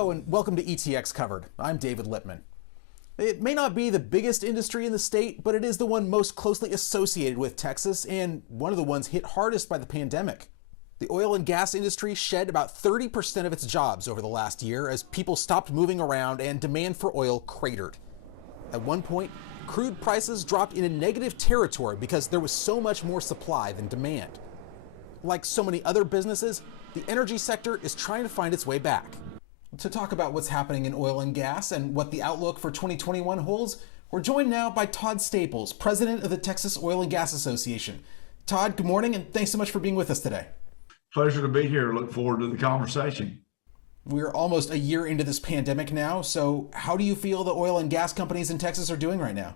Hello and welcome to ETX Covered. I'm David Lippman. It may not be the biggest industry in the state, but it is the one most closely associated with Texas and one of the ones hit hardest by the pandemic. The oil and gas industry shed about 30% of its jobs over the last year as people stopped moving around and demand for oil cratered. At one point, crude prices dropped into negative territory because there was so much more supply than demand. Like so many other businesses, the energy sector is trying to find its way back. To talk about what's happening in oil and gas and what the outlook for 2021 holds, we're joined now by Todd Staples, president of the Texas Oil and Gas Association. Todd, good morning, and thanks so much for being with us today. Pleasure to be here. Look forward to the conversation. We're almost a year into this pandemic now, so how do you feel the oil and gas companies in Texas are doing right now?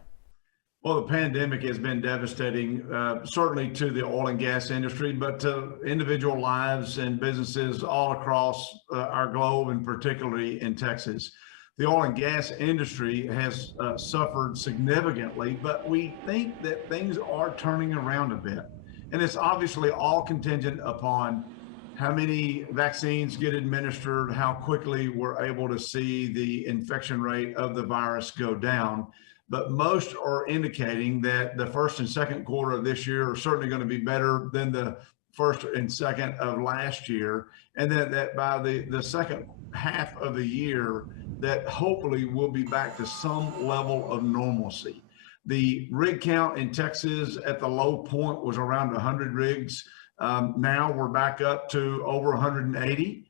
Well, the pandemic has been devastating, certainly to the oil and gas industry, but to individual lives and businesses all across our globe, and particularly in Texas. The oil and gas industry has suffered significantly, but we think that things are turning around a bit. And it's obviously all contingent upon how many vaccines get administered, how quickly we're able to see the infection rate of the virus go down. But most are indicating that the first and second quarter of this year are certainly going to be better than the first and second of last year. And that by the second half of the year, that hopefully we'll be back to some level of normalcy. The rig count in Texas at the low point was around 100 rigs. Now we're back up to over 180.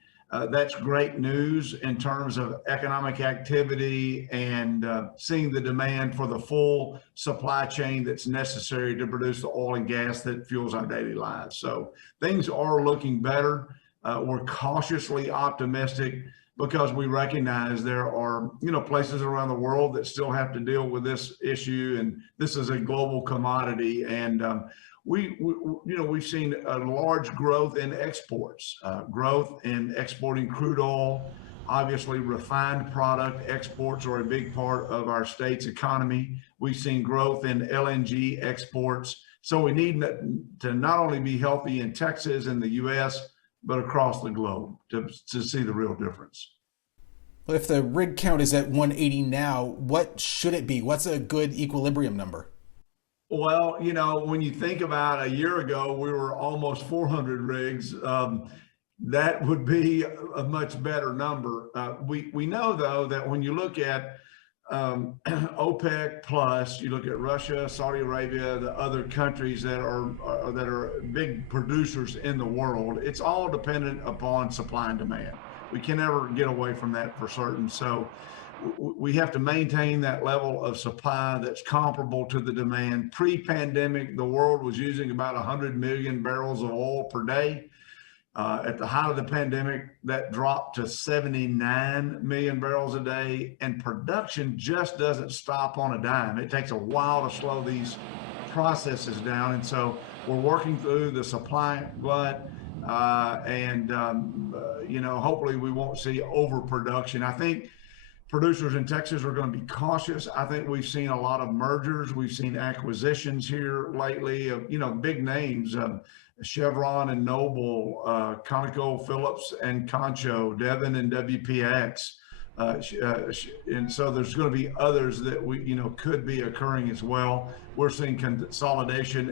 That's great news in terms of economic activity and seeing the demand for the full supply chain that's necessary to produce the oil and gas that fuels our daily lives. So things are looking better. We're cautiously optimistic because we recognize there are, places around the world that still have to deal with this issue, and this is a global commodity. And we've seen a large growth in exports, growth in exporting crude oil. Obviously, refined product exports are a big part of our state's economy. We've seen growth in LNG exports. So we need to not only be healthy in Texas and the U.S., but across the globe to see the real difference. If the rig count is at 180 now, what should it be? What's a good equilibrium number? Well, when you think about a year ago, we were almost 400 rigs. That would be a much better number. We know, though, that when you look at OPEC plus, you look at Russia, Saudi Arabia, the other countries that are big producers in the world, it's all dependent upon supply and demand. We can never get away from that for certain. So we have to maintain that level of supply that's comparable to the demand. Pre-pandemic, the world was using about 100 million barrels of oil per day. At the height of the pandemic, that dropped to 79 million barrels a day, and production just doesn't stop on a dime. It takes a while to slow these processes down, and so we're working through the supply glut, and hopefully we won't see overproduction. I think producers in Texas are going to be cautious. I think we've seen a lot of mergers. We've seen acquisitions here lately of, big names, Chevron and Noble, ConocoPhillips and Concho, Devon and WPX. And so there's going to be others that could be occurring as well. We're seeing consolidation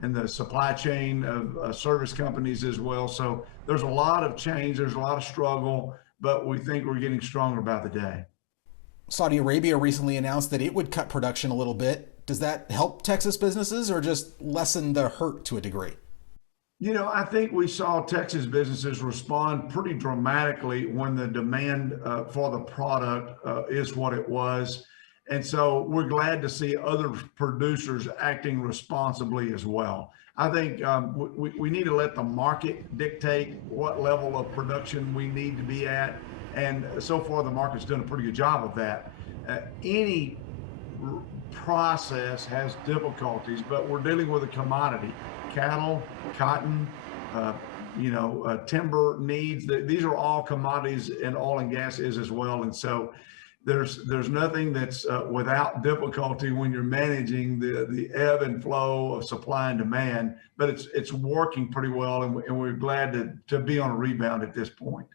in the supply chain of service companies as well. So there's a lot of change. There's a lot of struggle, but we think we're getting stronger by the day. Saudi Arabia recently announced that it would cut production a little bit. Does that help Texas businesses or just lessen the hurt to a degree? I think we saw Texas businesses respond pretty dramatically when the demand for the product is what it was. And so we're glad to see other producers acting responsibly as well. I think we need to let the market dictate what level of production we need to be at. And so far, the market's done a pretty good job of that. Any process has difficulties, but we're dealing with a commodity. Cattle, cotton, timber needs. These are all commodities, and oil and gas is as well. And so there's nothing that's without difficulty when you're managing the ebb and flow of supply and demand, but it's working pretty well, and we're glad to be on a rebound at this point.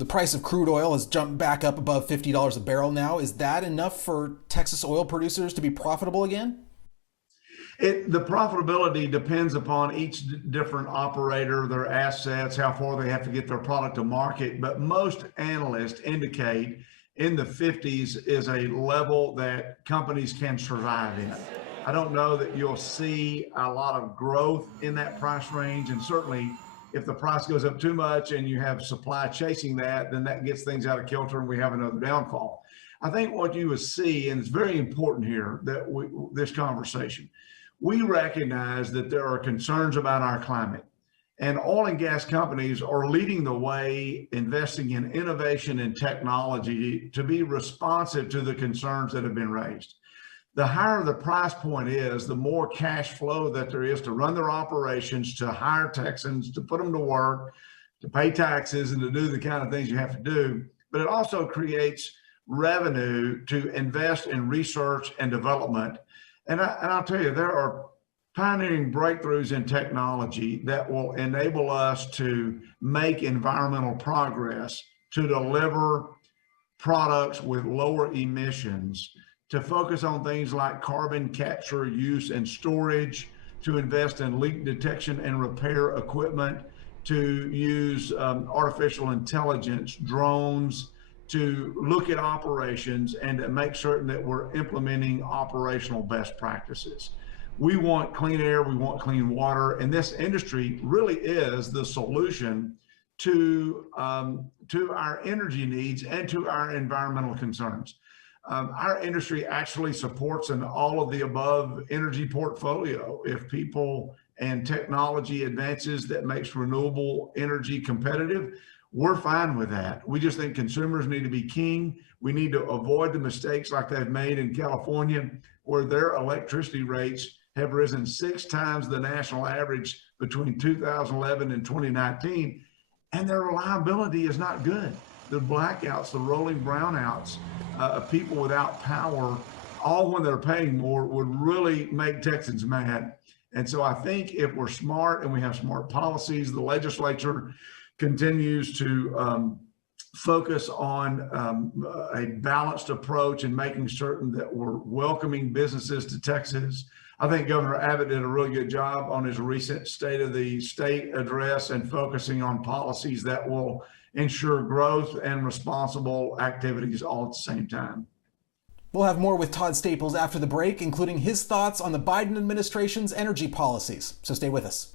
The price of crude oil has jumped back up above $50 a barrel now. Is that enough for Texas oil producers to be profitable again? The profitability depends upon each different operator, their assets, how far they have to get their product to market. But most analysts indicate in the 50s is a level that companies can survive in. I don't know that you'll see a lot of growth in that price range. And certainly if the price goes up too much and you have supply chasing that, then that gets things out of kilter and we have another downfall. I think what you would see, and it's very important here that this conversation, we recognize that there are concerns about our climate, and oil and gas companies are leading the way, investing in innovation and technology to be responsive to the concerns that have been raised. The higher the price point is, the more cash flow that there is to run their operations, to hire Texans, to put them to work, to pay taxes, and to do the kind of things you have to do. But it also creates revenue to invest in research and development. And I'll tell you, there are pioneering breakthroughs in technology that will enable us to make environmental progress, to deliver products with lower emissions, to focus on things like carbon capture, use, and storage, to invest in leak detection and repair equipment, to use artificial intelligence, drones, to look at operations and to make certain that we're implementing operational best practices. We want clean air, we want clean water, and this industry really is the solution to our energy needs and to our environmental concerns. Our industry actually supports an all of the above energy portfolio. If people and technology advances that makes renewable energy competitive, we're fine with that. We just think consumers need to be king. We need to avoid the mistakes like they've made in California, where their electricity rates have risen 6 times the national average between 2011 and 2019, and their reliability is not good. The blackouts, the rolling brownouts, people without power, all when they're paying more, would really make Texans mad. And so I think if we're smart and we have smart policies, the legislature continues to focus on a balanced approach and making certain that we're welcoming businesses to Texas. I think Governor Abbott did a really good job on his recent State of the State address and focusing on policies that will ensure growth and responsible activities all at the same time. We'll have more with Todd Staples after the break, including his thoughts on the Biden administration's energy policies. So stay with us.